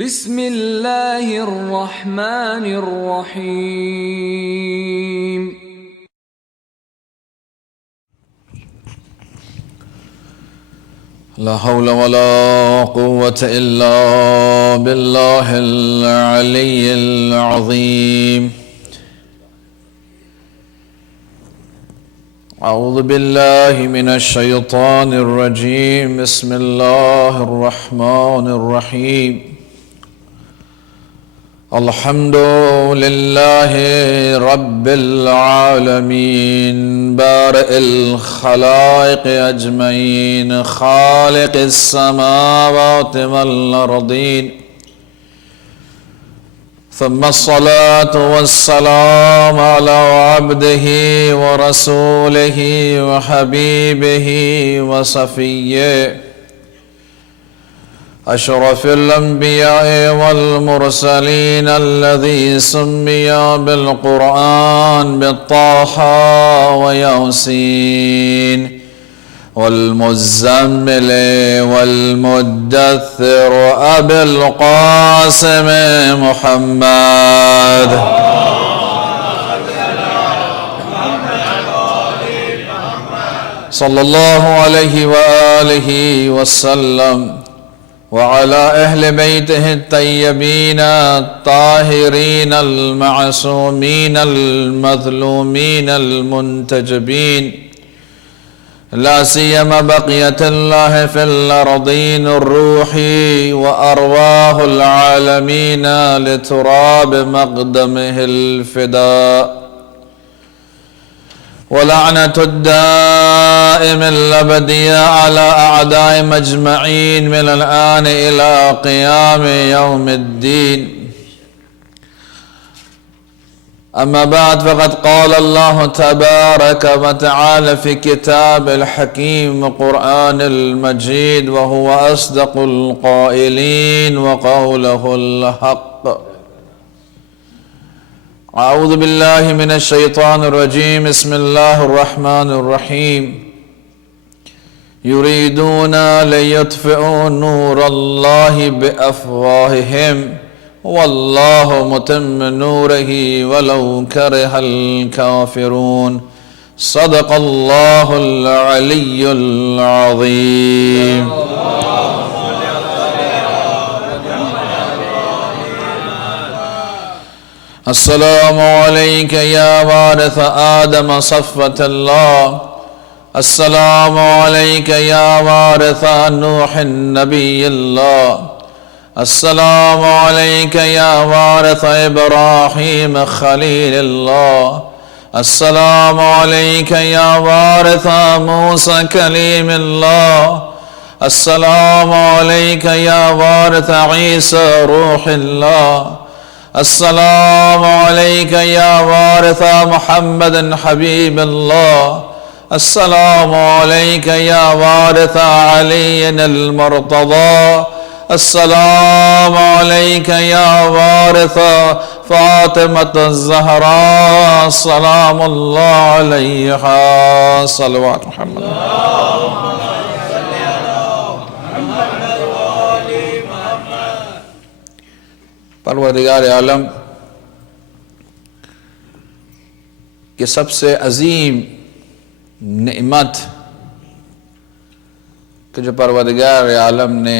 بسم اللہ الرحمن الرحیم لا حول ولا قوة إلا بالله العلي العظيم أعوذ بالله من الشيطان الرجيم بسم الله الرحمن الرحيم الحمد لله رب العالمين بارئ الخلائق أجمعين خالق السماوات والأرضين ثم الصلاة والسلام على عبده ورسوله وحبيبه وصفيه أشرف الأنبياء والمرسلين الذي سمي بالقرآن بالطه وياسين والمزمل والمدثر أبي القاسم محمد صلى الله عليه وآله وسلم وعلى أهل بيته الطيبين الطاهرين المعصومين المظلومين المنتجبين لا سيما بقية الله في الأرضين الروح وأرواح العالمين لتراب مقدمه الفداء ولعنة الدائم الأبدية على أعداء مجمعين من الآن إلى قيام يوم الدين أما بعد فقد قال الله تبارك وتعالى في كتاب الحكيم قرآن المجيد وهو أصدق القائلين وقوله الحق أعوذ بالله من الشيطان الرجيم بسم الله الرحمن الرحيم يريدون ليطفئوا نور الله بأفواههم والله متم نوره ولو كره الكافرون صدق الله العلي العظيم السلام عليك يا وارث آدم صفوة الله السلام عليك يا وارث نوح النبي الله السلام عليك يا وارث إبراهيم خليل الله السلام عليك يا وارث موسى كليم الله السلام عليك يا وارث عيسى روح الله السلام عليك يا وارث محمد حبيب الله السلام عليك يا وارث علي المرتضى السلام عليك يا وارث فاطمة الزهراء سلام الله عليها صلوات محمد پروردگار عالم کہ سب سے عظیم نعمت کہ جو پروردگار عالم نے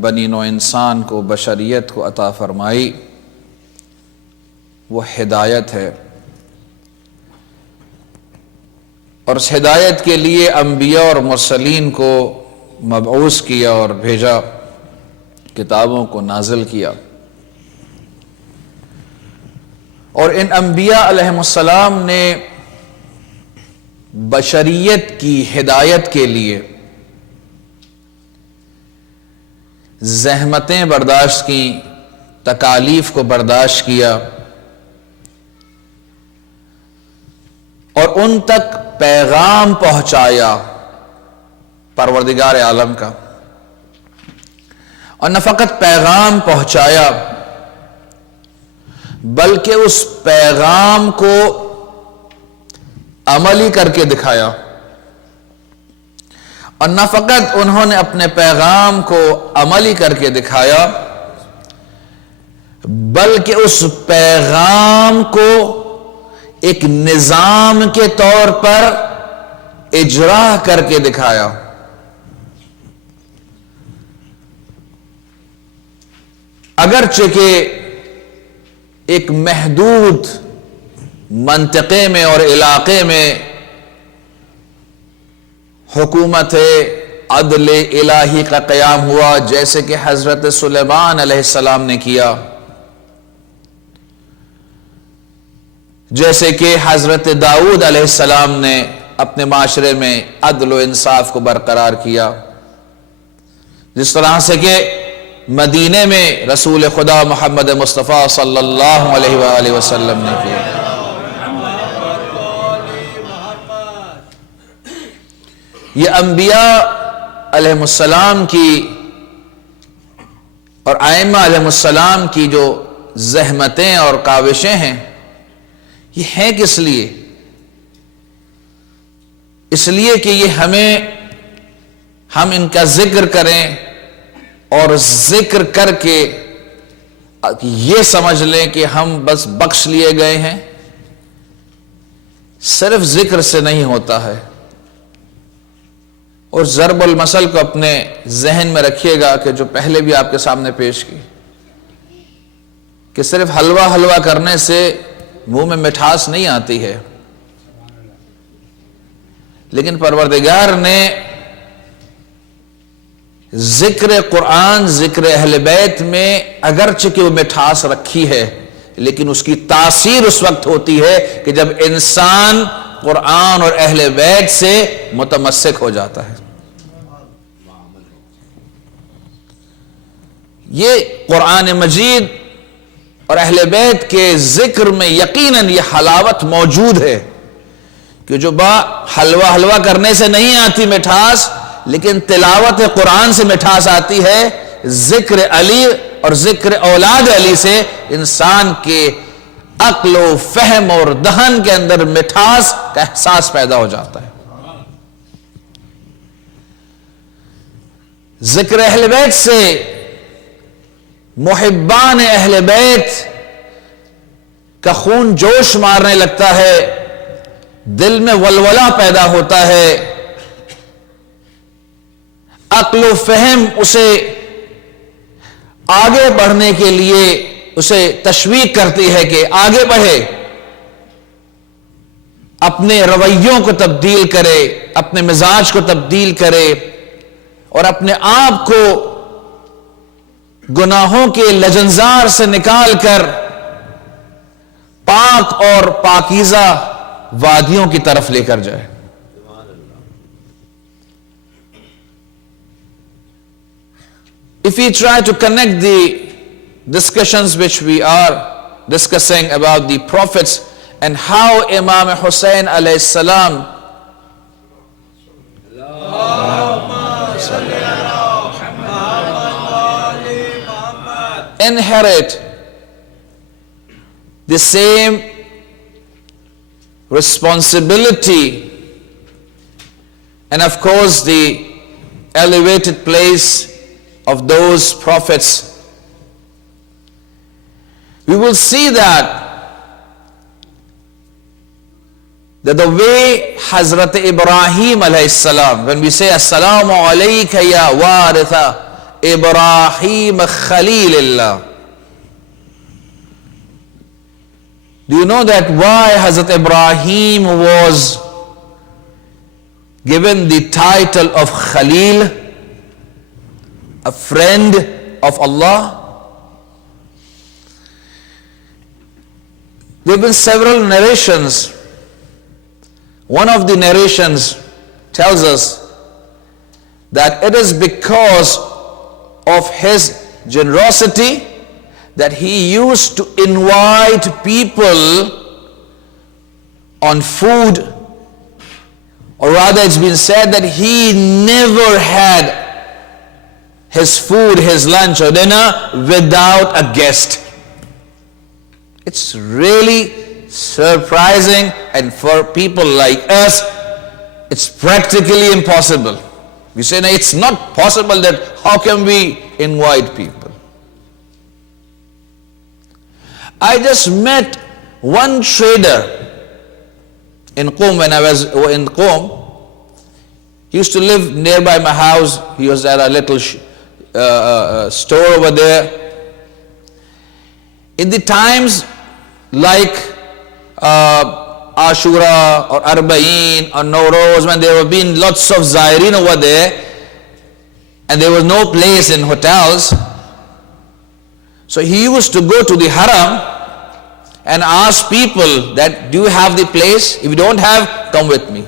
بنی نوع انسان کو بشریت کو عطا فرمائی وہ ہدایت ہے، اور اس ہدایت کے لیے انبیاء اور مرسلین کو مبعوث کیا اور بھیجا، کتابوں کو نازل کیا، اور ان انبیاء علیہم السلام نے بشریت کی ہدایت کے لیے زحمتیں برداشت کی، تکالیف کو برداشت کیا، اور ان تک پیغام پہنچایا پروردگار عالم کا، اور نہ فقط پیغام پہنچایا بلکہ اس پیغام کو عملی کر کے دکھایا، اور نہ فقط انہوں نے اپنے پیغام کو عملی کر کے دکھایا بلکہ اس پیغام کو ایک نظام کے طور پر اجرا کر کے دکھایا. اگرچہ کہ ایک محدود منطقے میں اور علاقے میں حکومت عدل الہی کا قیام ہوا، جیسے کہ حضرت سلیمان علیہ السلام نے کیا، جیسے کہ حضرت داؤد علیہ السلام نے اپنے معاشرے میں عدل و انصاف کو برقرار کیا، جس طرح سے کہ مدینے میں رسول خدا محمد مصطفیٰ صلی اللہ علیہ وآلہ وسلم نے کیا. یہ انبیاء علیہ السلام کی اور ائمہ علیہ السلام کی جو زحمتیں اور کاوشیں ہیں، یہ ہیں کس لیے؟ اس لیے کہ یہ ہم ان کا ذکر کریں اور ذکر کر کے یہ سمجھ لیں کہ ہم بس بخش لیے گئے ہیں. صرف ذکر سے نہیں ہوتا ہے. اور ضرب المثل کو اپنے ذہن میں رکھیے گا کہ جو پہلے بھی آپ کے سامنے پیش کی، کہ صرف حلوہ کرنے سے منہ میں مٹھاس نہیں آتی ہے، لیکن پروردگار نے ذکر قرآن، ذکر اہل بیت میں اگرچہ کہ وہ مٹھاس رکھی ہے، لیکن اس کی تاثیر اس وقت ہوتی ہے کہ جب انسان قرآن اور اہل بیت سے متمسک ہو جاتا ہے. یہ قرآن مجید اور اہل بیت کے ذکر میں یقیناً یہ حلاوت موجود ہے کہ جو حلوہ کرنے سے نہیں آتی مٹھاس، لیکن تلاوت قرآن سے مٹھاس آتی ہے. ذکر علی اور ذکر اولاد علی سے انسان کے عقل و فہم اور دہن کے اندر مٹھاس کا احساس پیدا ہو جاتا ہے. ذکر اہل بیت سے محبان اہل بیت کا خون جوش مارنے لگتا ہے، دل میں ولولہ پیدا ہوتا ہے، عقل و فہم اسے آگے بڑھنے کے لیے اسے تشویق کرتی ہے کہ آگے بڑھے، اپنے رویوں کو تبدیل کرے، اپنے مزاج کو تبدیل کرے، اور اپنے آپ کو گناہوں کے لجنزار سے نکال کر پاک اور پاکیزہ وادیوں کی طرف لے کر جائے. If we try to connect the discussions which we are discussing about the prophets and how Imam Hussein alayhi salam inherit the same responsibility and of course the elevated place of those prophets, we will see that the way Hazrat Ibrahim alayhi salam, when we say Assalamu alayka ya waritha Ibrahim Khalilillah, do you know that why Hazrat Ibrahim was given the title of Khalil, a friend of Allah? There have been several narrations. One of the narrations tells us that it is because of his generosity that he used to invite people on food, or rather it's been said that he never had his food, his lunch or dinner without a guest. It's really surprising, and for people like us, it's practically impossible. We say, no, it's not possible, that how can we invite people? I just met one trader in Qom when I was in Qom. He used to live nearby my house. He was at a little store over there. In the times like Ashura or Arba'in or Nowruz, when there have been lots of Zairin over there and there was no place in hotels, so he used to go to the Haram and ask people that, do you have the place? If you don't have, come with me.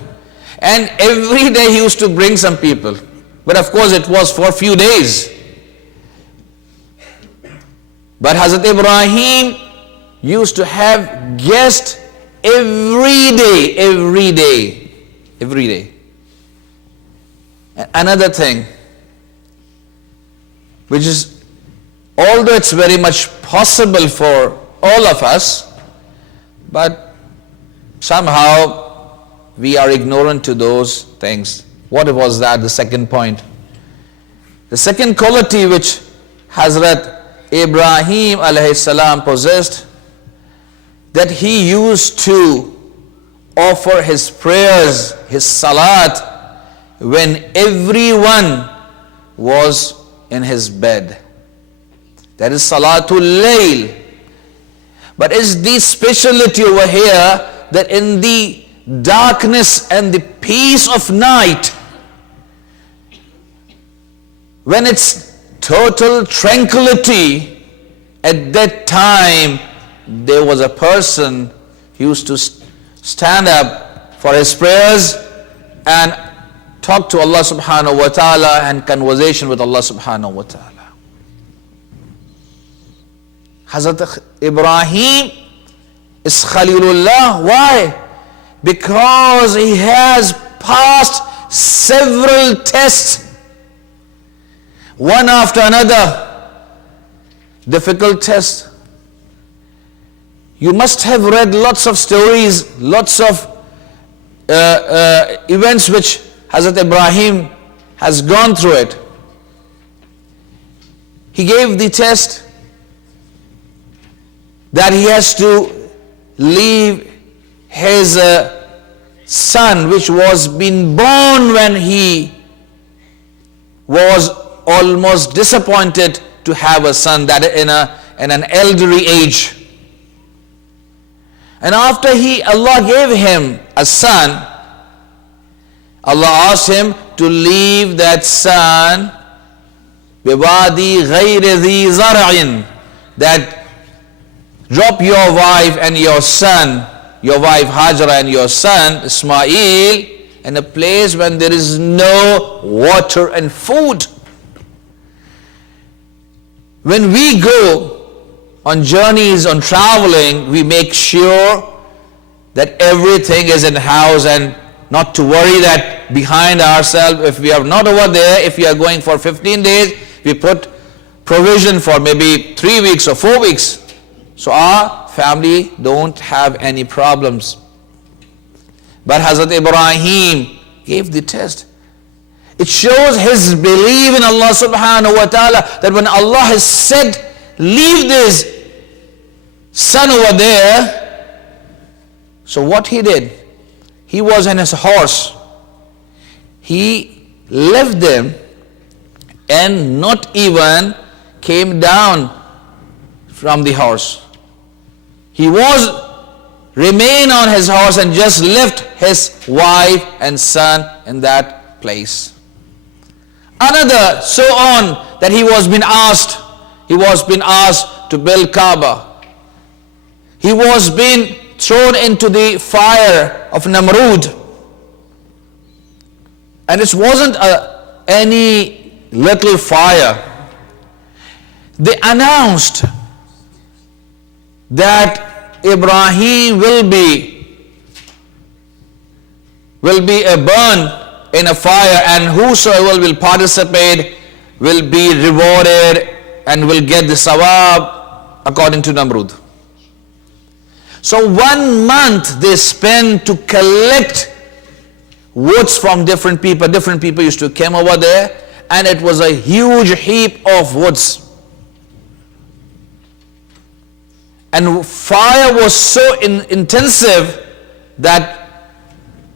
And every day he used to bring some people. But of course it was for a few days. But Hazrat Ibrahim used to have guests every day. And another thing, which is, although it's very much possible for all of us, but somehow we are ignorant to those things. What was that? The second point. The second quality which Hazrat Ibrahim alayhi salam possessed, that he used to offer his prayers, his salat, when everyone was in his bed. That is Salatul Layl. But it's the speciality over here that in the darkness and the peace of night, when it's total tranquility, at that time there was a person who used to stand up for his prayers and talk to Allah subhanahu wa ta'ala and conversation with Allah subhanahu wa ta'ala. Hazrat Ibrahim is Khalilullah. Why? Because he has passed several tests, one after another, difficult tests. You must have read lots of stories, lots of events which Hazrat Ibrahim has gone through it. He gave the test that he has to leave his son, which was being born when he was almost disappointed to have a son, that in an elderly age. And after Allah gave him a son, Allah asked him to leave that son بِوَادِي غَيْرِ ذِي زَرْعٍ, that drop your wife and your son, your wife Hajra and your son Ismail, in a place when there is no water and food. When we go on journeys, on traveling, we make sure that everything is in house and not to worry that behind ourselves, if we are not over there, if we are going for 15 days, we put provision for maybe 3 weeks or 4 weeks. So our family don't have any problems. But Hazrat Ibrahim gave the test. It shows his belief in Allah subhanahu wa ta'ala, that when Allah has said, leave this son over there, so what he did, he was on his horse. He left them and not even came down from the horse. He remained on his horse and just left his wife and son in that place. Another, so on, that he was being asked to build Kaaba. He was being thrown into the fire of Namrud. And it wasn't any little fire. They announced that Ibrahim will be burned in a fire, and whosoever will participate will be rewarded and will get the sawab according to Namrud. So 1 month they spent to collect votes from different people. Different people used to come over there, and it was a huge heap of votes. And fire was so intensive that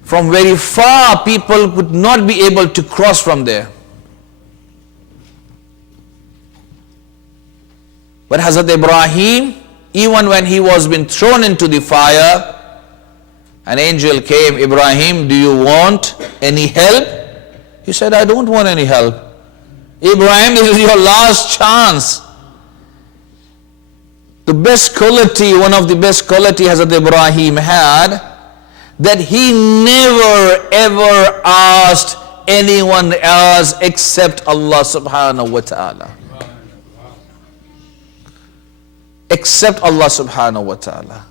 from very far people could not be able to cross from there. But Hazrat Ibrahim, even when he was being thrown into the fire, an angel came, Ibrahim, do you want any help? He said, I don't want any help. Ibrahim, this is your last chance. The best quality, one of the best quality Hazrat Ibrahim had, that he never ever asked anyone else except Allah subhanahu wa ta'ala. Except Allah subhanahu wa ta'ala.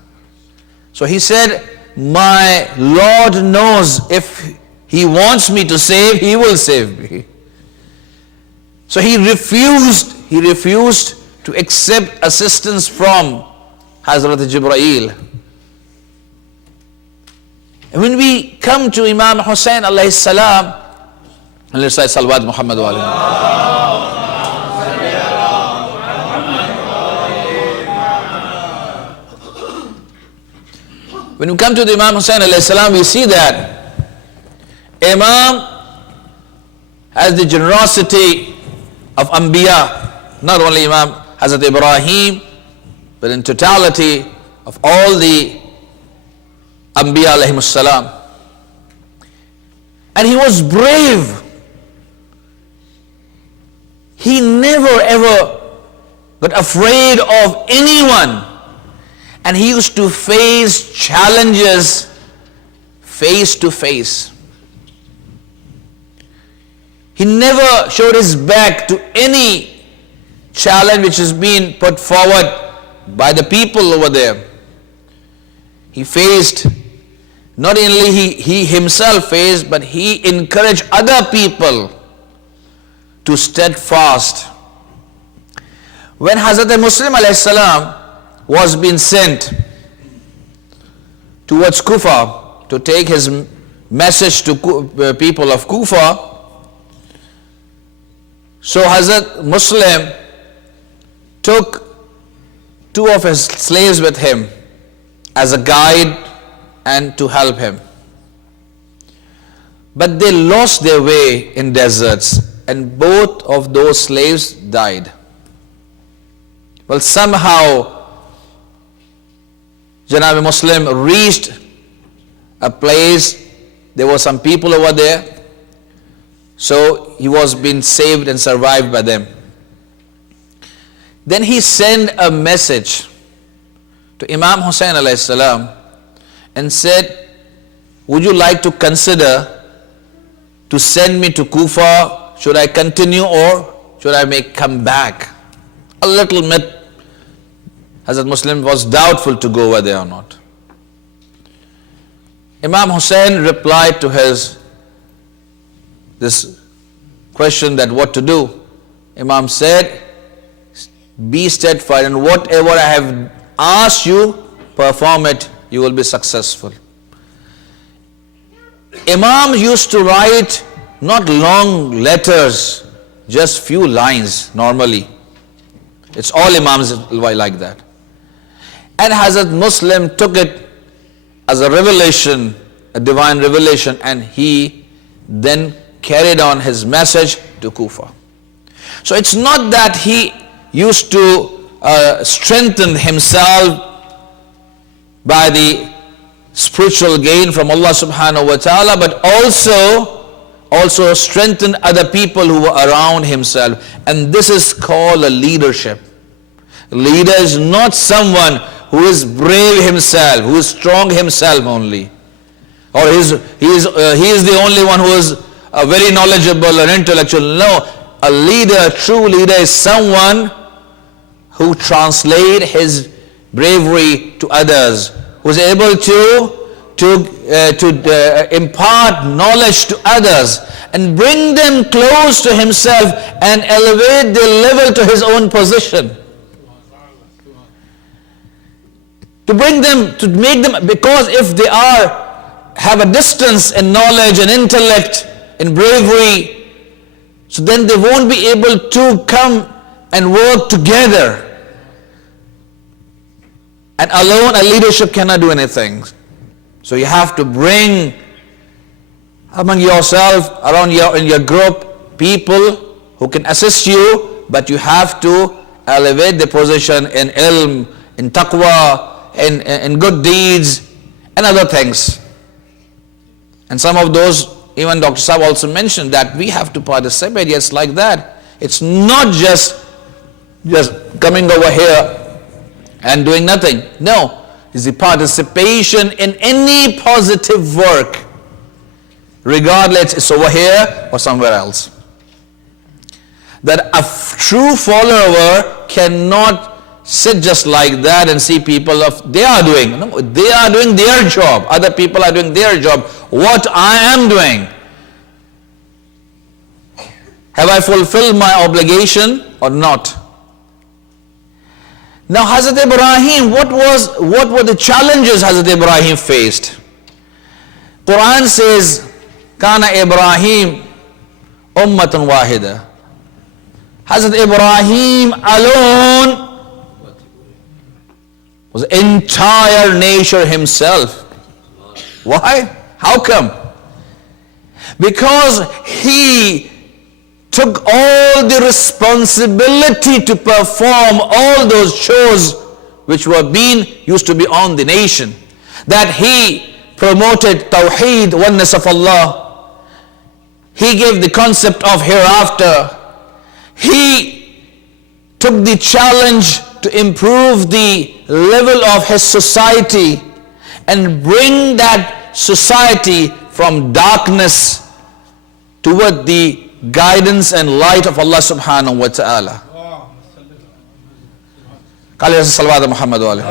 So he said, my Lord knows if He wants me to save, He will save me. So he refused to accept assistance from Hazrat Jibreel. And when we come to Imam Hussain alayhi salam, and let's say Salawat Muhammad wa alayhi. When we come to the Imam Hussain alayhi salam, we see that Imam has the generosity of Anbiya, not only Imam Hazrat Ibrahim, but in totality of all the Anbiya alayhimus salam. And he was brave. He never ever got afraid of anyone. And he used to face challenges face to face. He never showed his back to any challenge which is being put forward by the people over there. He faced, not only he himself faced, but he encouraged other people to steadfast. When Hazrat Muslim alayhi salam was being sent towards Kufa to take his message to people of Kufa, so Hazrat Muslim took 2 of his slaves with him as a guide and to help him. But they lost their way in deserts and both of those slaves died. Well, somehow Janab Muslim reached a place, there were some people over there, so he was being saved and survived by them. Then he sent a message to Imam Hussain alayhi salam and said, would you like to consider to send me to Kufa? Should I continue or should I come back? A little bit Hazrat Muslim was doubtful to go over there or not. Imam Hussain replied to this question that what to do. Imam said, be steadfast and whatever I have asked you, perform it, you will be successful. Imam used to write not long letters, just few lines normally. It's all Imams like that. And Hazrat Muslim took it as a revelation, a divine revelation, and he then carried on his message to Kufa. So it's not that he used to strengthen himself by the spiritual gain from Allah subhanahu wa ta'ala, but also strengthen other people who were around himself. And this is called a leadership. A leader is not someone who is brave himself, who is strong himself only, or he is the only one who is very knowledgeable or intellectual. No, a leader, true leader, is someone who translates his bravery to others, who is able to impart knowledge to others and bring them close to himself and elevate their level to his own position. To bring them, to make them, because if they have a distance in knowledge and intellect and bravery, so then they won't be able to come and work together. And alone a leadership cannot do anything. So you have to bring among yourself, in your group, people who can assist you, but you have to elevate the position in ilm, in taqwa, in good deeds, and other things. And some of those, even Dr. Saab also mentioned that we have to participate, yes, like that. It's not just coming over here and doing nothing. No, it's the participation in any positive work, regardless it's over here or somewhere else. That a true follower cannot sit just like that and see people they are doing. No, they are doing their job. Other people are doing their job. What I am doing, have I fulfilled my obligation or not? Now Hazrat Ibrahim, what were the challenges Hazrat Ibrahim faced? Quran says, Kana Ibrahim ummatan wahida. Hazrat Ibrahim alone was entire nature himself. Why? How come? Because he took all the responsibility to perform all those chores which used to be on the nation. That he promoted Tawheed, oneness of Allah. He gave the concept of hereafter. He took the challenge to improve the level of his society and bring that society from darkness toward the guidance and light of Allah subhanahu wa ta'ala. Qali salawat Muhammad wa alihi.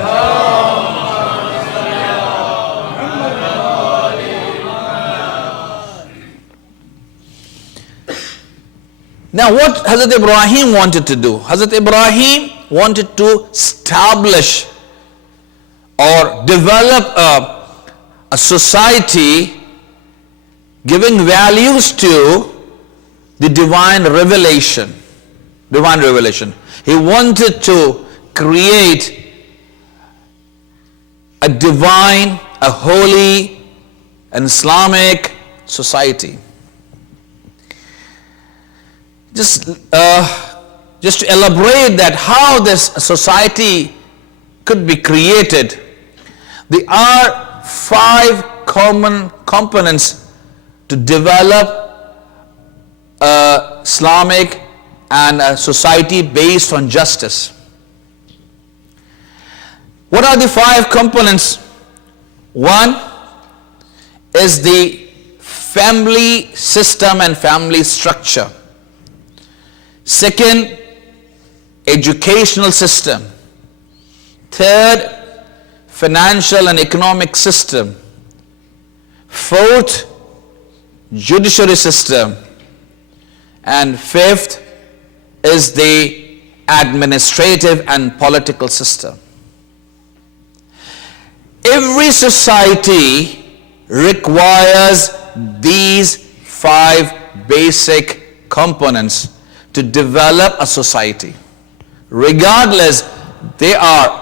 Now what Hazrat Ibrahim wanted to do? Hazrat Ibrahim wanted to establish or develop a society giving values to the divine revelation. Divine revelation. He wanted to create a divine, a holy, an Islamic society. Just to elaborate that how this society could be created, there are 5 common components to develop Islamic and a society based on justice. What are the 5 components? One is the family system and family structure. Second, educational system. Third, financial and economic system. Fourth, judiciary system. And fifth is the administrative and political system. Every society requires these 5 basic components to develop a society. Regardless, they are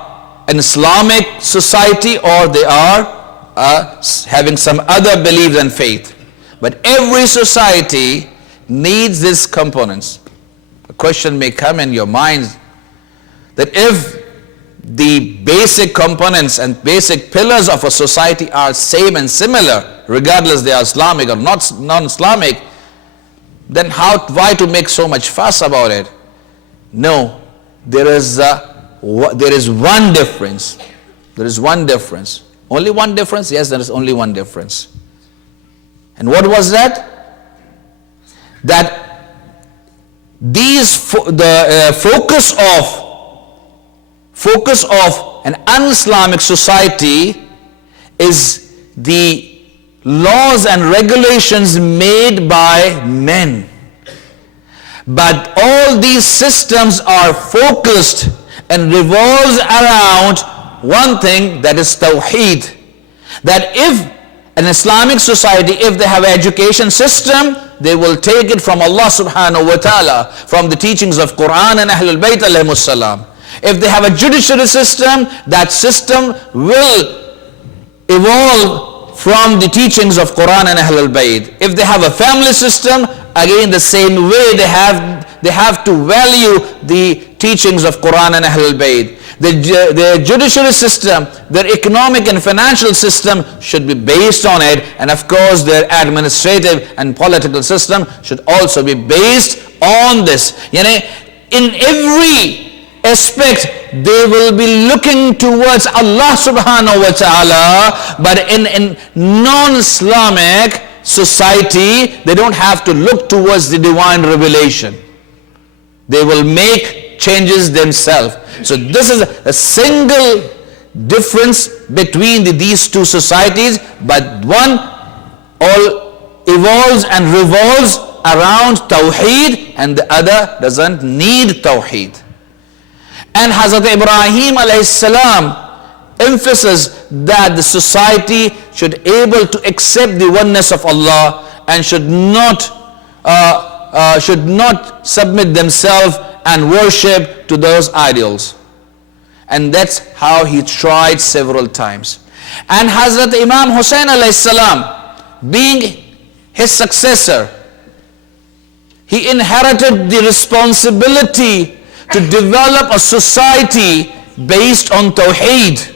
an Islamic society or they are having some other beliefs and faith. But every society needs these components. A question may come in your mind that if the basic components and basic pillars of a society are same and similar, regardless they are Islamic or not non-Islamic, then why to make so much fuss about it? No, there is one difference. There is one difference. Only one difference? Yes, there is only one difference. And what was that? That the focus of an un-Islamic society is the laws and regulations made by men. But all these systems are focused and revolves around one thing, that is Tawheed. That if an Islamic society, if they have an education system, they will take it from Allah subhanahu wa ta'ala, from the teachings of Quran and Ahlul Bayt alayhimus salam. If they have a judiciary system, that system will evolve from the teachings of Quran and Ahlul Bayt. If they have a family system, again the same way they have to value the teachings of Quran and Ahlul Bayt. Their judiciary system, their economic and financial system should be based on it, and of course their administrative and political system should also be based on this. Yani, in every aspect they will be looking towards Allah subhanahu wa ta'ala, but in non-Islamic society they don't have to look towards the divine revelation. They will make changes themselves. So this is a single difference between these two societies, but one all evolves and revolves around Tawheed and the other doesn't need Tawheed. And Hazrat Ibrahim alayhi salam emphasizes that the society should able to accept the oneness of Allah and should not submit themselves and worship to those idols. And that's how he tried several times. And Hazrat Imam Hussain alayhi salam, being his successor, he inherited the responsibility to develop a society based on Tawheed.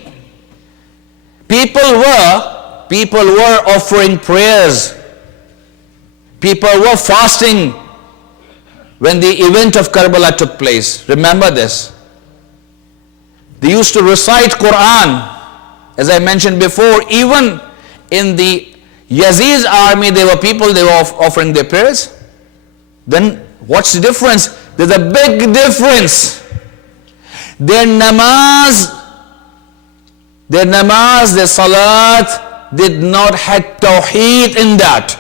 People were offering prayers. People were fasting when the event of Karbala took place. Remember this. They used to recite Quran. As I mentioned before, even in the Yazid's army, there were people, they were offering their prayers. Then what's the difference? There's a big difference. Their namaz, their salat did not have tawheed in that.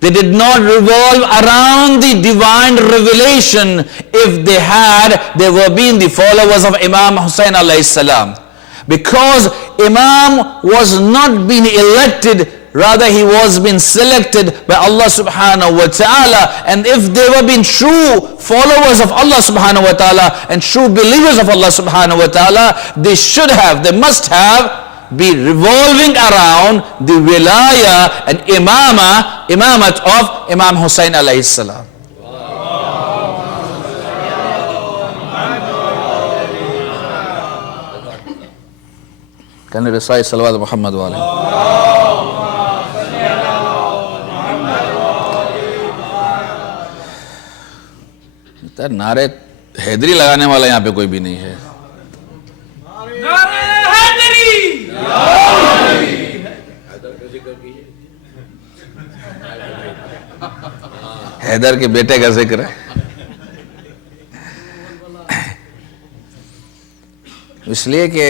They did not revolve around the divine revelation. If they had, they were being the followers of Imam Hussain alayhi salam. Because Imam was not being elected, rather he was being selected by Allah subhanahu wa ta'ala. And if they were being true followers of Allah subhanahu wa ta'ala and true believers of Allah subhanahu wa ta'ala, they must have be revolving around the wilaya and imamat of Imam Hussain alayhi salam. Can you recite Salawat Muhammad wa alayhi? नारे हैदरी लगाने वाला यहाँ पे कोई भी नहीं है. हैदर के बेटे का जिक्र है. इसलिए कि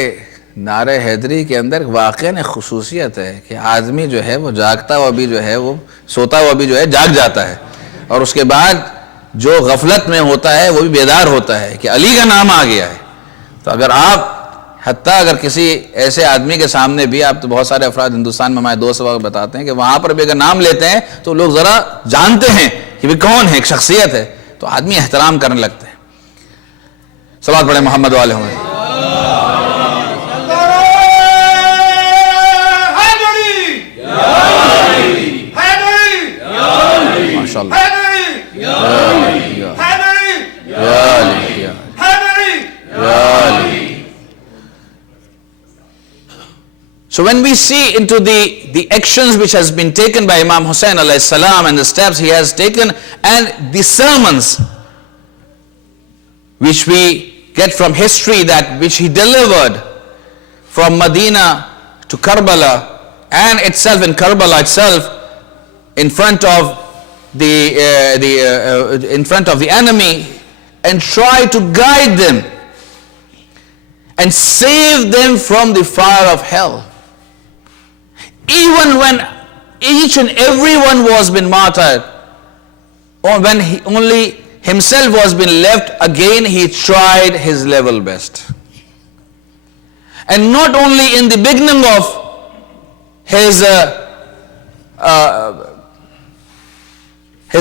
नारे हैदरी के अंदर वाक़ई ने खुसूसियत है कि आदमी जो है वो जागता हुआ भी जो है वो सोता हुआ भी जो है जाग जाता है, और उसके बाद जो गफलत में होता है वो भी बेदार होता है कि अली का नाम आ गया है. तो अगर आप हत्ता अगर किसी ऐसे आदमी के सामने भी, आप तो बहुत सारे अफराद हिंदुस्तान में हमारे दोस्त वगैरह बताते हैं कि वहां पर भी अगर नाम लेते हैं तो लोग जरा जानते हैं कि वे कौन है, एक शख्सियत है, तो आदमी एहतराम करने लगते हैं. सलावत पढ़े मोहम्मद वाले होंगे. माशाअल्लाह. So when we see into the actions which has been taken by Imam Hussain alayhi salam and the steps he has taken and the sermons which we get from history, that which he delivered from Medina to Karbala and itself in Karbala itself in front of the enemy, and try to guide them and save them from the fire of hell. Even when each and everyone was been martyred, or when he only himself was been left, again he tried his level best. And not only in the beginning of his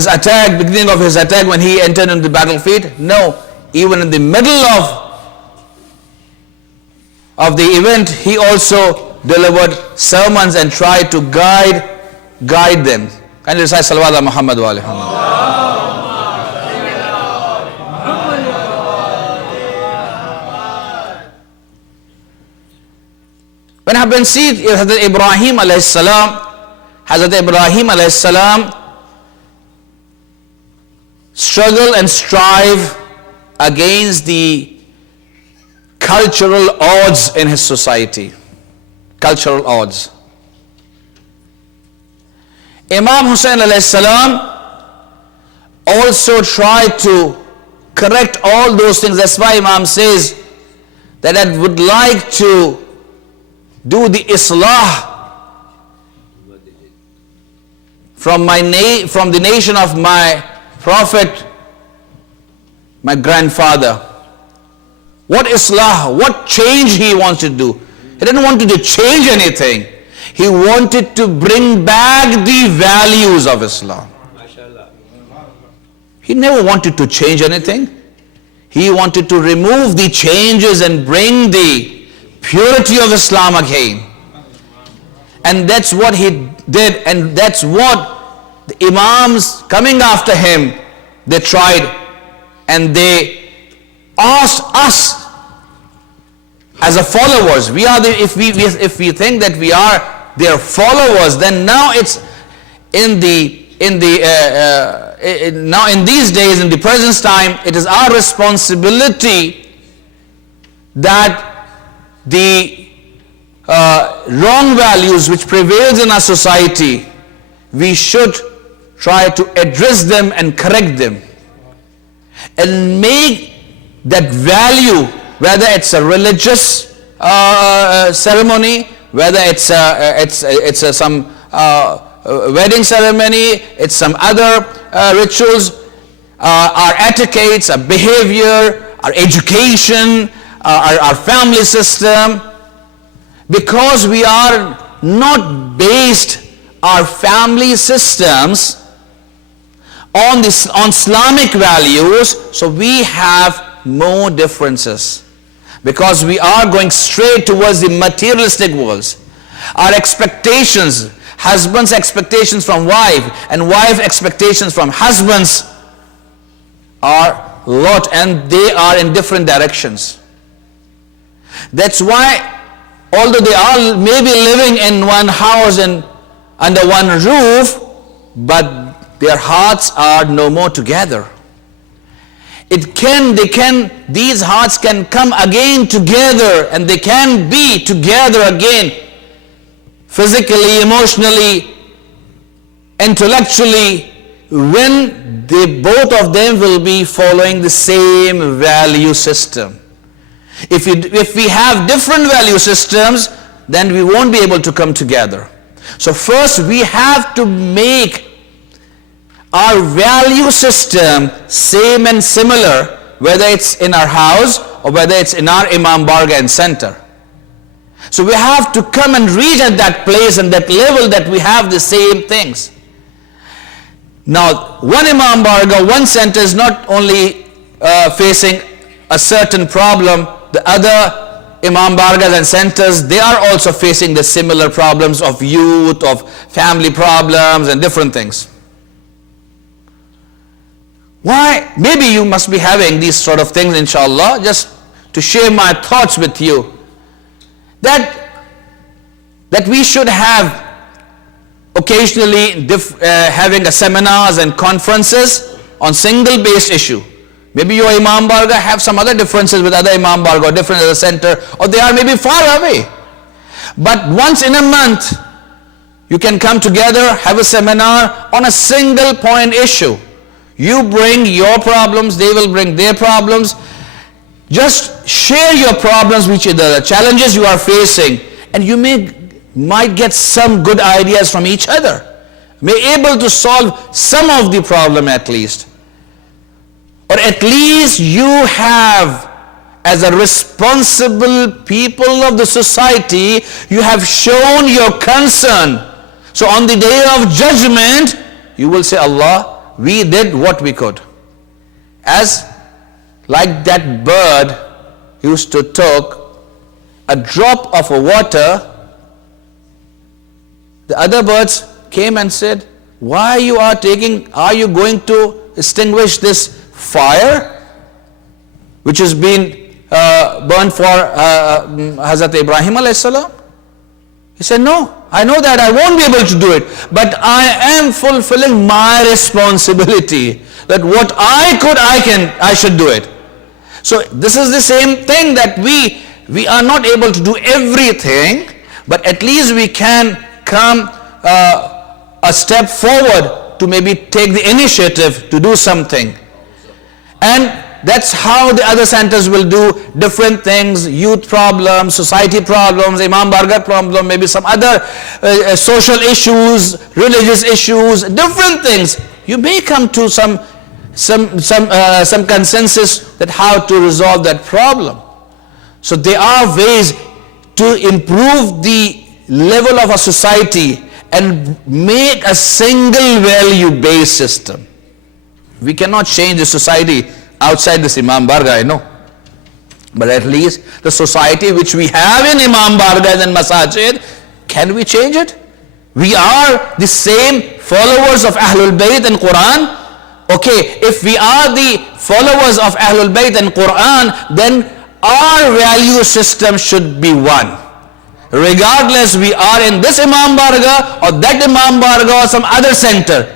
attack when he entered into the battlefield, no, even in the middle of of the event, he also delivered sermons and tried to guide them. Can you recite Salawat ala Muhammad wa ali Muhammad? When I have been seen Hazrat Ibrahim alayhi salam struggle and strive against the cultural odds in his society. Cultural odds. Imam Hussain alayhi salam also tried to correct all those things. That's why Imam says that I would like to do the islah from the nation of my prophet, my grandfather. What islah, what change he wanted to do? He didn't want to change anything. He wanted to bring back the values of Islam. He never wanted to change anything. He wanted to remove the changes and bring the purity of Islam again. And that's what he did, and that's what the Imams coming after him, they tried, and they asked us as a followers. If we think that we are their followers, then now it's now in these days, in the present time, it is our responsibility that the wrong values which prevails in our society, we should try to address them and correct them and make that value, whether it's a religious ceremony, whether it's some wedding ceremony, it's some other rituals, our etiquettes, our behavior, our education, our family system, because we are not based our family systems on Islamic values, so we have more differences, because we are going straight towards the materialistic worlds. Our expectations, husband's expectations from wife and wife expectations from husbands are a lot, and they are in different directions. That's why, although they all may be living in one house and under one roof, but their hearts are no more together. These hearts can come again together, and they can be together again, physically, emotionally, intellectually, when both of them will be following the same value system. If we have different value systems, then we won't be able to come together. So first we have to make our value system same and similar, whether it's in our house or whether it's in our Imam Barga and center. So we have to come and reach at that place and that level that we have the same things. Now, one Imam Barga, one center is not only facing a certain problem, the other Imam Bargas and centers, they are also facing the similar problems of youth, of family problems and different things. Why? Maybe you must be having these sort of things, inshallah, just to share my thoughts with you. That we should have occasionally having a seminars and conferences on single-based issue. Maybe your Imam Barga have some other differences with other Imam Barga or different other center, or they are maybe far away. But once in a month, you can come together, have a seminar on a single point issue. You bring your problems, they will bring their problems. Just share your problems, which are the challenges you are facing, and you might get some good ideas from each other. May able to solve some of the problem at least. Or at least you have, as a responsible people of the society, you have shown your concern. So on the day of judgment, you will say, Allah, we did what we could. As like that bird used to talk a drop of water, the other birds came and said, why are you going to extinguish this fire which has been burned for Hazrat Ibrahim alayhi salam? He said, no, I know that I won't be able to do it, but I am fulfilling my responsibility, that what I should do it. So this is the same thing, that we are not able to do everything, but at least we can come a step forward to maybe take the initiative to do something. And that's how the other centers will do different things: youth problems, society problems, Imam Bargar problem, maybe some other social issues, religious issues, different things. You may come to some consensus that how to resolve that problem. So there are ways to improve the level of a society and make a single value based system. We cannot change the society outside this Imam Barga, I know. But at least the society which we have in Imam Barga and Masajid, can we change it? We are the same followers of Ahlul Bayt and Quran. Okay, if we are the followers of Ahlul Bayt and Quran, then our value system should be one. Regardless we are in this Imam Barga or that Imam Barga or some other center.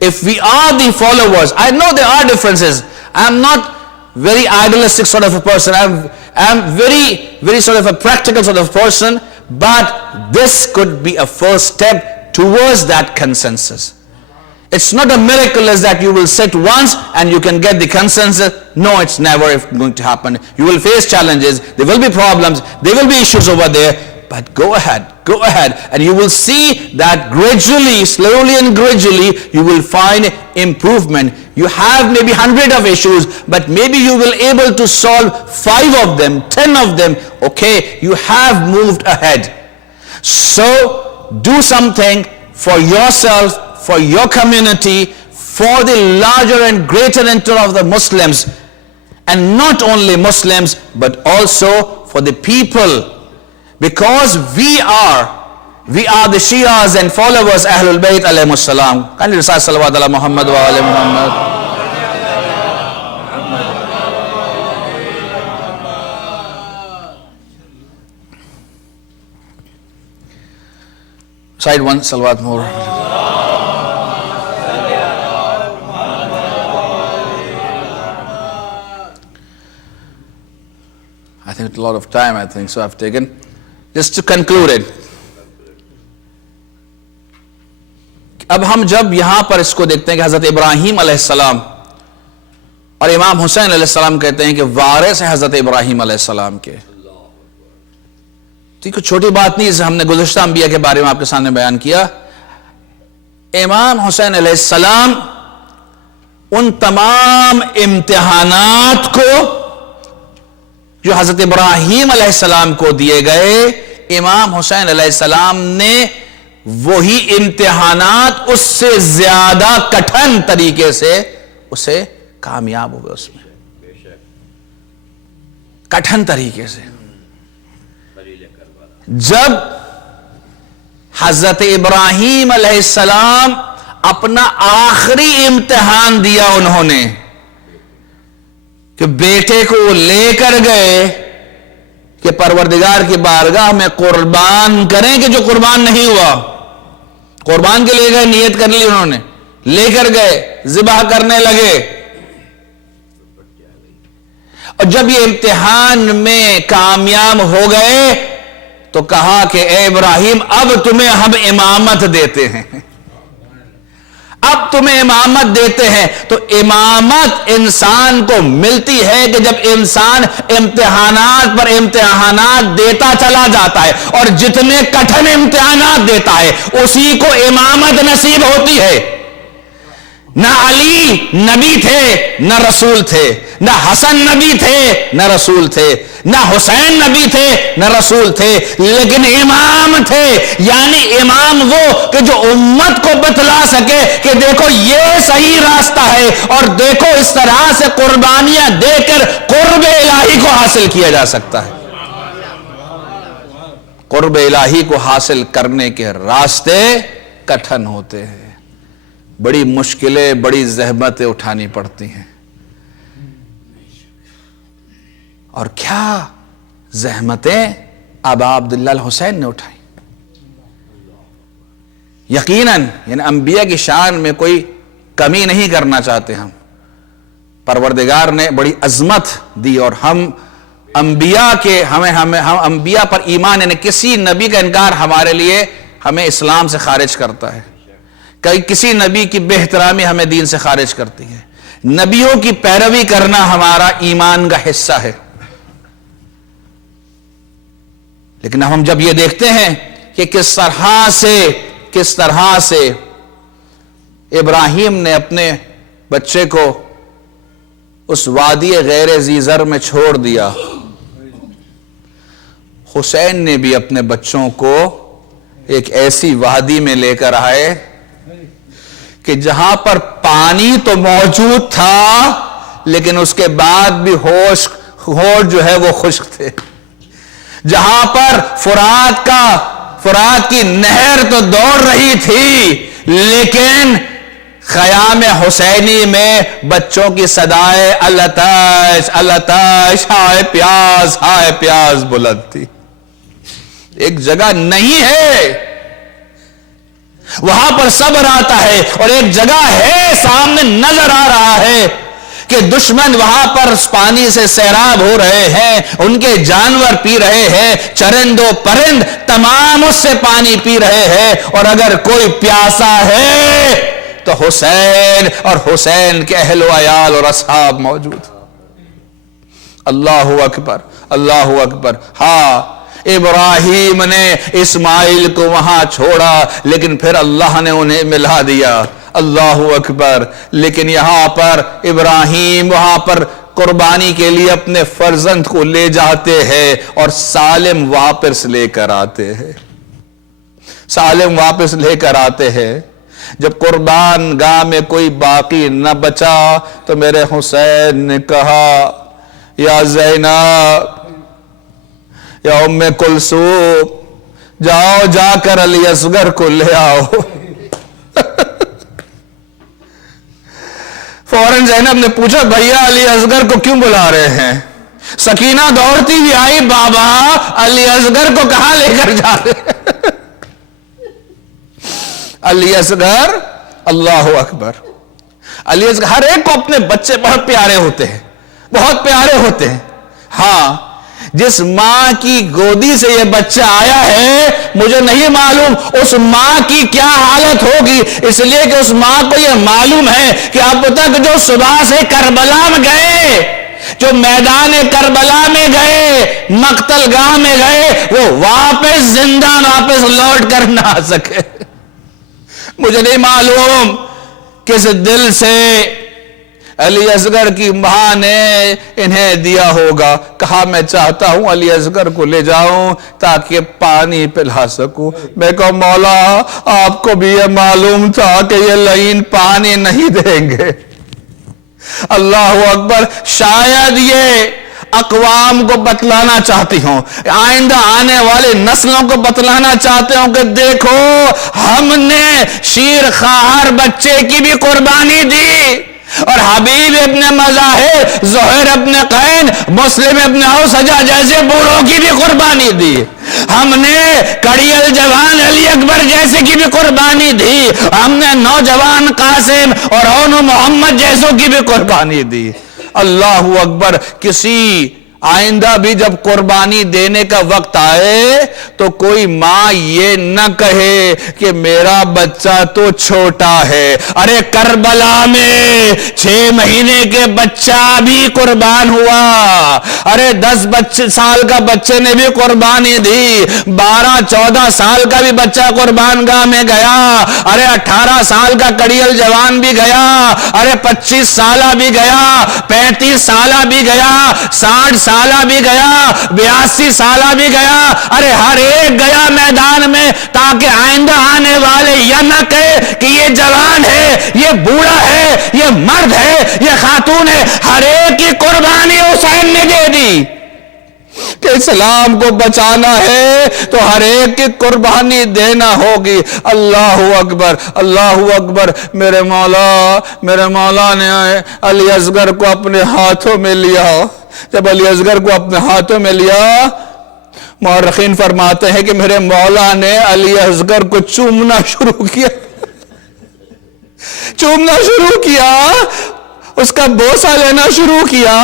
If we are the followers, I know there are differences. I am not very idealistic sort of a person. I am very, very sort of a practical sort of person. But this could be a first step towards that consensus. It's not a miracle as that you will sit once and you can get the consensus. No, it's never going to happen. You will face challenges. There will be problems. There will be issues over there. But go ahead, and you will see that gradually, slowly and gradually, you will find improvement. You have maybe 100 of issues, but maybe you will able to solve 5 of them, 10 of them. Okay, you have moved ahead. So do something for yourself, for your community, for the larger and greater interest of the Muslims, and not only Muslims, but also for the people. Because we are the Shias and followers Ahlul Bayt alayhimus salam. Can you recite salawat ala Muhammad wa ala Muhammad? Recite one salawat more. I think a lot of time, so I've taken. Just to conclude it, اب ہم جب یہاں پر اس کو دیکھتے ہیں کہ حضرت ابراہیم علیہ السلام اور امام حسین علیہ السلام کہتے ہیں کہ وارث ہیں حضرت ابراہیم علیہ السلام کے. تو یہ کوئی چھوٹی بات نہیں، جسے ہم نے گزشتہ انبیاء کے بارے میں آپ کے سامنے بیان کیا. امام حسین علیہ السلام ان تمام امتحانات کو جو حضرت ابراہیم علیہ السلام کو دیے گئے، امام حسین علیہ السلام نے وہی امتحانات اس سے زیادہ کٹھن طریقے سے اسے کامیاب ہوئے. اس میں کٹھن طریقے سے جب حضرت ابراہیم علیہ السلام اپنا آخری امتحان دیا انہوں نے کہ بیٹے کو لے کر گئے کہ پروردگار کی بارگاہ میں قربان کریں، کہ جو قربان نہیں ہوا، قربان کے لے گئے، نیت کر لی انہوں نے، لے کر گئے، ذبح کرنے لگے. اور جب یہ امتحان میں کامیاب ہو گئے تو کہا کہ اے ابراہیم اب تمہیں ہم امامت دیتے ہیں، اب تمہیں امامت دیتے ہیں. تو امامت انسان کو ملتی ہے کہ جب انسان امتحانات پر امتحانات دیتا چلا جاتا ہے، اور جتنے کٹھن امتحانات دیتا ہے اسی کو امامت نصیب ہوتی ہے. نہ علی نبی تھے نہ رسول تھے، نہ حسن نبی تھے نہ رسول تھے، نہ حسین نبی تھے نہ رسول تھے، لیکن امام تھے. یعنی امام وہ کہ جو امت کو بتلا سکے کہ دیکھو یہ صحیح راستہ ہے، اور دیکھو اس طرح سے قربانیاں دے کر قرب الہی کو حاصل کیا جا سکتا ہے. قرب الہی کو حاصل کرنے کے راستے کٹھن ہوتے ہیں، بڑی مشکلیں، بڑی زحمتیں اٹھانی پڑتی ہیں. اور کیا زحمتیں آبا عبداللہ الحسین نے اٹھائی. یقیناً یعنی انبیاء کی شان میں کوئی کمی نہیں کرنا چاہتے ہم. پروردگار نے بڑی عظمت دی اور ہم انبیاء کے ہم انبیاء پر ایمان، یعنی کسی نبی کا انکار ہمارے لیے ہمیں اسلام سے خارج کرتا ہے. کسی نبی کی بے احترامی ہمیں دین سے خارج کرتی ہے. نبیوں کی پیروی کرنا ہمارا ایمان کا حصہ ہے. لیکن ہم جب یہ دیکھتے ہیں کہ کس طرح سے ابراہیم نے اپنے بچے کو اس وادی غیر ذی زر میں چھوڑ دیا، حسین نے بھی اپنے بچوں کو ایک ایسی وادی میں لے کر آئے کہ جہاں پر پانی تو موجود تھا لیکن اس کے بعد بھی ہوش جو ہے وہ خشک تھے. جہاں پر فرات کی نہر تو دوڑ رہی تھی لیکن خیام حسینی میں بچوں کی صدائے التش التش ہائے پیاز بلند تھی. ایک جگہ نہیں ہے وہاں پر صبر آتا ہے، اور ایک جگہ ہے سامنے نظر آ رہا ہے کہ دشمن وہاں پر پانی سے سیراب ہو رہے ہیں، ان کے جانور پی رہے ہیں، چرند و پرند تمام اس سے پانی پی رہے ہیں، اور اگر کوئی پیاسا ہے تو حسین اور حسین کے اہل و عیال اور اصحاب موجود. اللہ اکبر، اللہ اکبر. ہاں ابراہیم نے اسماعیل کو وہاں چھوڑا لیکن پھر اللہ نے انہیں ملا دیا. اللہ اکبر. لیکن یہاں پر ابراہیم وہاں پر قربانی کے لیے اپنے فرزند کو لے جاتے ہیں اور سالم واپس لے کر آتے ہیں. جب قربان گاہ میں کوئی باقی نہ بچا تو میرے حسین نے کہا یا زینب یا ام کلثوم جاؤ جا کر علی اصغر کو لے آؤ. فوراً زینب نے پوچھا بھیا علی اصغر کو کیوں بلا رہے ہیں؟ سکینہ دوڑتی ہوئی آئی، بابا علی اصغر کو کہاں لے کر جا رہے ہیں؟ علی اصغر، اللہ اکبر. علی اصغر، ہر ایک کو اپنے بچے بہت پیارے ہوتے ہیں، بہت پیارے ہوتے ہیں. ہاں جس ماں کی گودی سے یہ بچہ آیا ہے مجھے نہیں معلوم اس ماں کی کیا حالت ہوگی، اس لیے کہ اس ماں کو یہ معلوم ہے کہ اب تک جو صبح سے کربلا میں گئے، جو میدان کربلا میں گئے، مقتل گاہ میں گئے، وہ واپس زندہ واپس لوٹ کر نہ آ سکے. مجھے نہیں معلوم کس دل سے علی اصغر کی ماں نے انہیں دیا ہوگا. کہا میں چاہتا ہوں علی اصغر کو لے جاؤں تاکہ پانی پلا سکوں. میں کہا مولا آپ کو بھی یہ معلوم تھا کہ یہ لعین پانی نہیں دیں گے. اللہ اکبر. شاید یہ اقوام کو بتلانا چاہتی ہوں، آئندہ آنے والے نسلوں کو بتلانا چاہتے ہوں کہ دیکھو ہم نے شیر خواہر بچے کی بھی قربانی دی، اور حبیب ابن مظاہر، زہیر ابن قین، مسلم ابن اوسجہ جیسے بوڑھوں کی بھی قربانی دی. ہم نے کڑیل جوان علی اکبر جیسے کی بھی قربانی دی. ہم نے نوجوان قاسم اور اونو محمد جیسوں کی بھی قربانی دی. اللہ اکبر. کسی آئندہ بھی جب قربانی دینے کا وقت آئے تو کوئی ماں یہ نہ کہے کہ میرا بچہ تو چھوٹا ہے. ارے کربلا میں 6 مہینے کے بچہ بھی قربان ہوا. ارے 10 سال کا بچے نے بھی قربانی دی. 12-14 سال کا بھی بچہ قربان گاہ میں گیا. ارے 18 سال کا کڑیل جوان بھی گیا. ارے 25 سالہ بھی گیا. 35 سالہ بھی گیا. 60 سالہ بھی گیا. 82 سالہ بھی گیا. ارے ہر ایک گیا میدان میں تاکہ آئندہ آنے والے یہ نہ کہے کہ یہ جوان ہے، یہ بوڑھا ہے، یہ مرد ہے، یہ خاتون ہے. ہر ایک کی قربانی حسین نے دے دی. کہ اسلام کو بچانا ہے تو ہر ایک کی قربانی دینا ہوگی. اللہ اکبر، اللہ اکبر. میرے مولا نے علی اصغر کو اپنے ہاتھوں میں لیا. جب علی اصغر کو اپنے ہاتھوں میں لیا، مورخین فرماتے ہیں کہ میرے مولا نے علی اصغر کو چومنا شروع کیا. اس کا بوسہ لینا شروع کیا،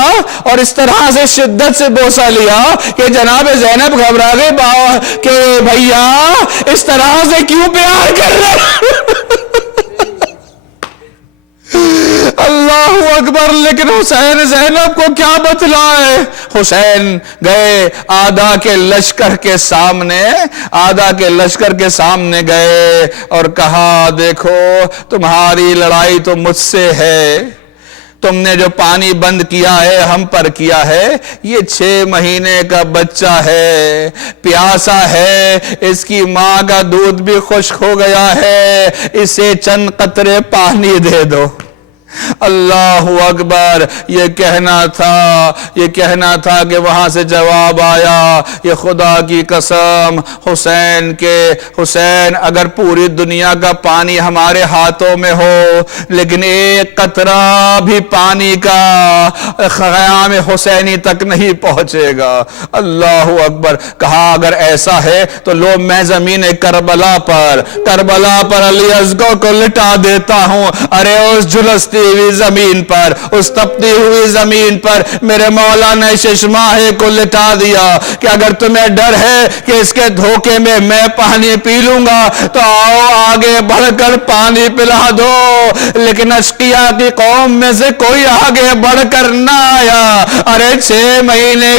اور اس طرح سے شدت سے بوسہ لیا کہ جناب زینب گھبرا گئے کہ بھیا اس طرح سے کیوں پیار کر رہے. اللہ اکبر. لیکن حسین زینب کو کیا بتلائے. حسین گئے آدھا کے لشکر کے سامنے گئے اور کہا دیکھو تمہاری لڑائی تو مجھ سے ہے، تم نے جو پانی بند کیا ہے ہم پر کیا ہے، یہ 6 مہینے کا بچہ ہے، پیاسا ہے، اس کی ماں کا دودھ بھی خشک ہو گیا ہے، اسے چند قطرے پانی دے دو. اللہ اکبر. یہ کہنا تھا کہ وہاں سے جواب آیا، یہ خدا کی قسم حسین اگر پوری دنیا کا پانی ہمارے ہاتھوں میں ہو لیکن ایک قطرہ بھی پانی کا خیام حسینی تک نہیں پہنچے گا. اللہ اکبر. کہا اگر ایسا ہے تو لو میں زمین کربلا پر علی اصغر کو لٹا دیتا ہوں. ارے اس جھلستی ہوئی زمین پر، اس تپتی ہوئی زمین پر میرے مولا نے ششماہے کو لٹا دیا کہ اگر تمہیں ڈر ہے کہ اس کے دھوکے میں پانی پی لوں گا تو آؤ آگے بڑھ کر پانی پلا دو. لیکن اشقیاء کی قوم میں سے کوئی آگے بڑھ کر نہ آیا. ارے 6 مہینے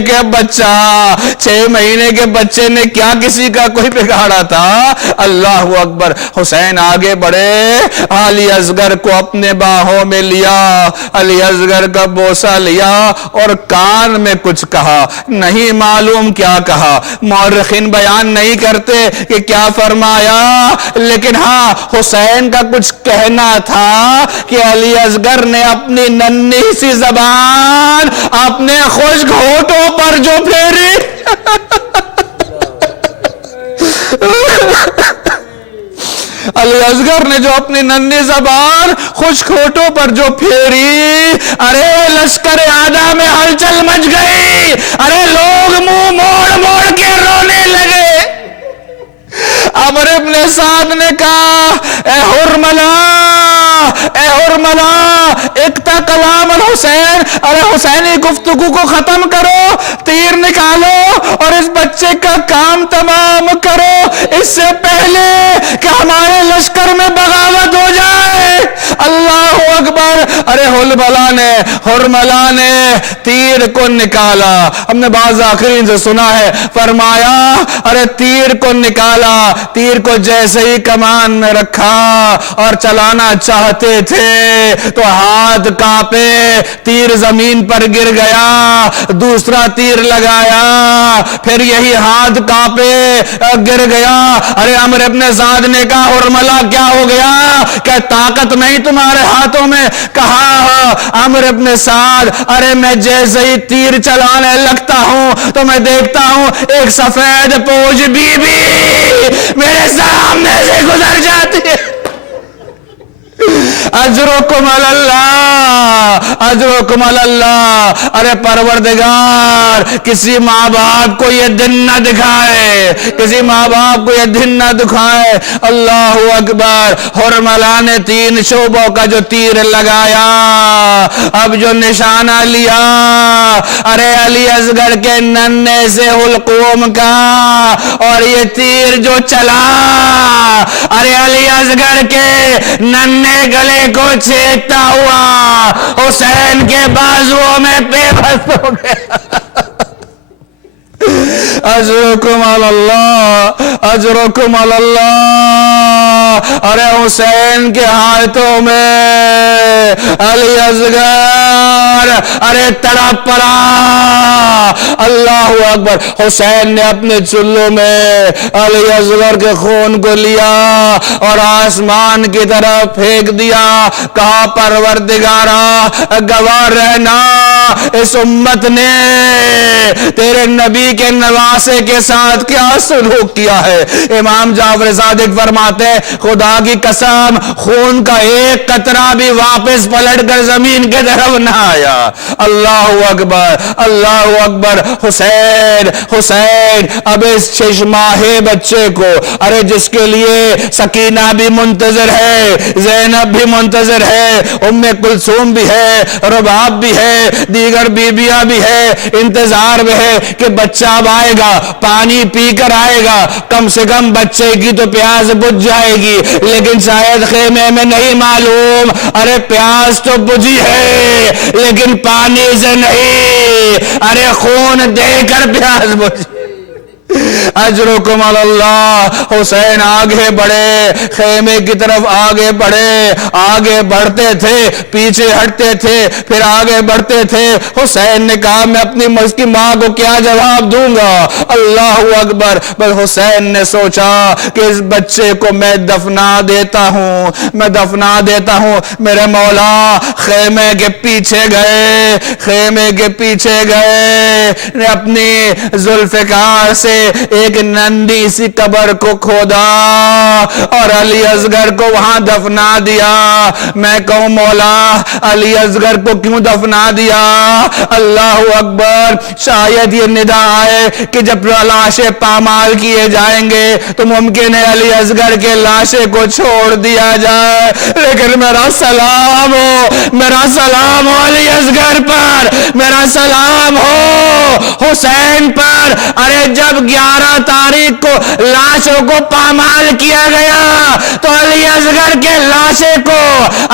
کے بچے نے کیا کسی کا کوئی بگاڑا تھا. اللہ اکبر. حسین آگے بڑھے، علی اصغر کو اپنے باہوں میں لیا، علی اصغر کا بوسہ لیا اور کان میں کچھ کہا. نہیں معلوم کیا کہا، مورخین بیان نہیں کرتے کہ کیا فرمایا، لیکن ہاں حسین کا کچھ کہنا تھا کہ علی اصغر نے اپنی ننھی سی زبان اپنے خشک ہونٹوں پر جو پھیری. علی اصغر نے جو اپنی ننھی زبان خشک ہونٹوں پر جو پھیری، ارے لشکر آدھا میں ہلچل مچ گئی. ارے لوگ منہ موڑ کے رونے لگے. عمرو بن سعد نے کہا اے حرملا اقطع کلام الحسین. ارے حسینی گفتگو کو ختم کرو، تیر نکالو اور اس بچے کا کام تمام کرو اس سے پہلے کہ ہمارے لشکر میں بغاوت ہو جائے. اللہ اکبر. ارے حرملا نے تیر کو نکالا. ہم نے بعض آخرین سے سنا ہے، فرمایا ارے تیر کو نکالا، تیر کو جیسے ہی کمان میں رکھا اور چلانا چاہتے تھے تو ہاتھ کانپے، تیر زمین پر گر گیا. دوسرا تیر لگایا، پھر یہی ہاتھ کانپے گر گیا. ارے عمرو بن سعد نے کہا حرملا کیا ہو گیا، کہ طاقت نہیں تمہارے ہاتھوں میں؟ کہا عمرو بن سعد ارے میں جیسے ہی تیر چلانے لگتا ہوں تو میں دیکھتا ہوں ایک سفید پوش بی میرے سامنے سے گزر جاتی ہے. اجرکم اللہ. ارے پروردگار کسی ماں باپ کو یہ دن نہ دکھائے. اللہ اکبر. حرملا نے 3 شعبوں کا جو تیر لگایا، اب جو نشانہ لیا، ارے علی اصغر کے ننھے سے حلقوم کا، اور یہ تیر جو چلا ارے علی اصغر کے ننھے گلے کو چھیدتا ہوا حسین کے بازوؤں میں بے بس ہو گیا. اجرکم اللہ. ارے حسین کے ہاتھوں میں علی اصغر ارے تڑپ پڑا. اللہ اکبر. حسین نے اپنے چلو میں علی اصغر کے خون کو لیا اور آسمان کی طرف پھینک دیا. کہا پروردگارا گواہ رہنا اس امت نے تیرے نبی کے نواسے کے ساتھ کیا سلوک کیا ہے. امام جعفر صادق فرماتے ہیں خدا کی قسم خون کا ایک قطرہ بھی واپس پلٹ کر زمین کے طرف نہ آیا. اللہ اکبر اللہ اکبر. حسین حسین اب اس 6 ماہے بچے کو ارے جس کے لیے سکینہ بھی منتظر ہے, زینب بھی منتظر ہے, ام کلثوم بھی ہے, رباب بھی ہے, دیگر بیبیاں بھی ہے, انتظار میں ہے کہ بچہ اب آئے گا, پانی پی کر آئے گا, کم سے کم بچے کی تو پیاس بجھ جائے گی. لیکن شاید خیمے میں نہیں معلوم ارے پیاس تو بجھی ہے لیکن پانی سے نہیں, ارے خون دے کر پیاس بجھی. اجرکم اللہ. حسین آگے بڑھے, خیمے کی طرف آگے بڑھے, آگے بڑھتے تھے پیچھے ہٹتے تھے پھر آگے بڑھتے تھے. حسین نے کہا میں اپنی مسکی ماں کو کیا جواب دوں گا. اللہ اکبر. بس حسین نے سوچا کہ اس بچے کو میں دفنا دیتا ہوں, میں دفنا دیتا ہوں. میرے مولا خیمے کے پیچھے گئے, خیمے کے پیچھے گئے, اپنی ذوالفقار سے ایک ننھی سی قبر کو کھودا اور علی اصغر کو وہاں دفنا دیا. میں کہوں مولا علی اصغر کو کیوں دفنا دیا. اللہ اکبر. شاید یہ ندا آئے کہ جب لاشیں پامال کیے جائیں گے تو ممکن ہے علی اصغر کے لاشیں کو چھوڑ دیا جائے, لیکن میرا سلام ہو, میرا سلام ہو علی اصغر پر, میرا سلام ہو حسین پر. ارے جب 11 تاریخ کو لاشوں کو پامال کیا گیا تو علی اصغر کے لاشے کو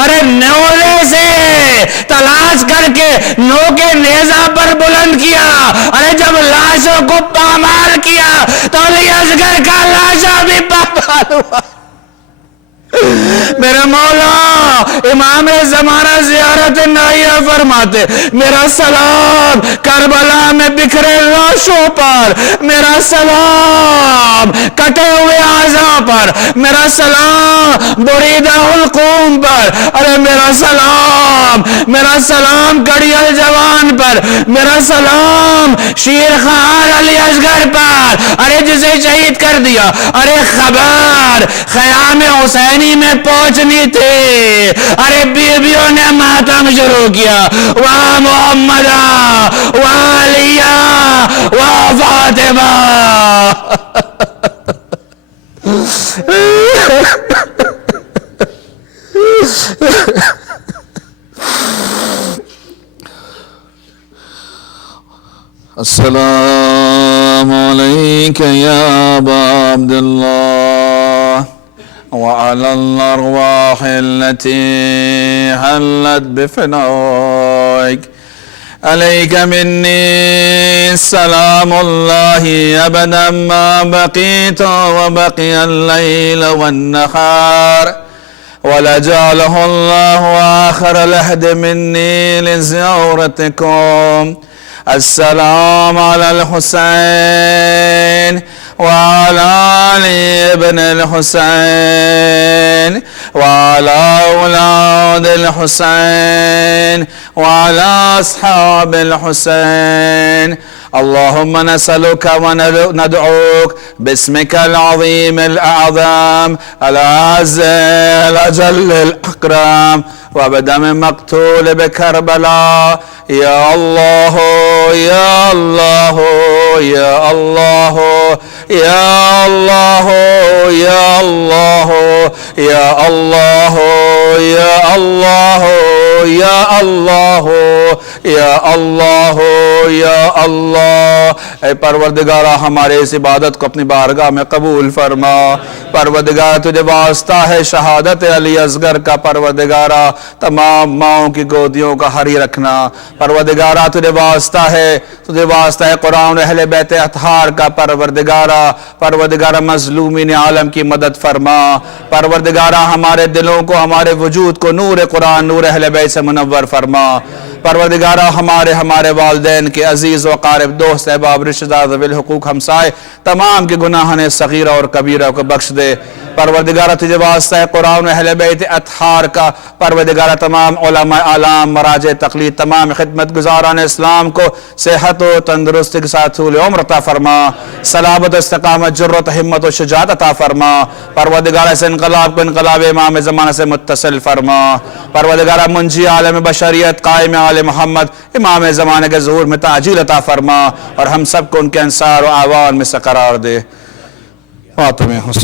ارے نولے سے تلاش کر کے نو کے نیزہ پر بلند کیا. ارے جب لاشوں کو پامال کیا تو علی اصغر کا لاشا بھی پامال ہوا. میرے مولا امام زمانہ زیارت نائیہ فرماتے میرا سلام کربلا میں بکھرے لاشوں پر, میرا سلام کٹے ہوئے اعضاء پر, میرا سلام بریدہ القوم پر, ارے میرا سلام کڑیل جوان پر, میرا سلام شیر خان علی اصغر پر, ارے جسے شہید کر دیا. ارے خبر خیام حسینی میں پہنچنی تھی, ارے بیویوں نے ماتم شروع کیا. واہ محمد واہ علی واہ فاطمہ. السلام علیکم یا ابا عبداللہ وعلى الأرواح التي حلت بفنائك عليك مني سلام الله أبدا ما بقيت وبقي الليل والنهار ولجعله الله آخر العهد مني لزيارتكم. السلام على الحسين وعلى علي بن الحسين وعلى أولاد الحسين وعلى أصحاب الحسين. اللهم نسألك وندعوك باسمك العظيم الأعظم الأعز الأجل الأكرم وبدم مقتول بكربلاء. يا الله يا الله يا الله يا الله يا الله يا الله يا الله يا الله يا الله يا الله. اے پروردگارہ ہمارے اس عبادت کو اپنی بارگاہ میں قبول فرما. پروردگار تجھے واسطہ ہے شہادت علی اصغر کا، پروردگارہ تمام ماؤں کی گودیوں کا حری رکھنا، پروردگارہ تجھے واسطہ ہے قرآن اہل بیت اطہار کا، پروردگارہ مظلومین عالم کی مدد فرما، پروردگارہ ہمارے دلوں کو، ہمارے وجود کو نور قرآن، نور اہل بیت سے منور فرما، پروردگارہ ہمارے والدین کے عزیز و قارب، دوست احباب، رشتہ دار، ذوی الحقوق، ہمسائے تمام کے گناہان صغیرہ اور کبیرہ کو بخش دے، پروردگارہ تجھے واسطہ ہے قرآن اہل بیت اطہار کا، پروردگارہ تمام علماء اعلام، مراجع تقلید، تمام خدمت گزاران اسلام کو صحت و تندرستی کے ساتھ طول عمر عطا فرما، سلامت و استقامت، جرت، ہمت و شجاعت عطا فرما، پروردگارہ اس انقلاب کو انقلاب امام زمانہ سے متصل فرما، پروردگارہ منجی عالم بشریت، قائم آل محمد، امام زمانے کے ظہور میں تعجیل عطا فرما، اور ہم سب کو ان کے انصار و اعوان میں سے قرار دے۔ فاطمہ حسین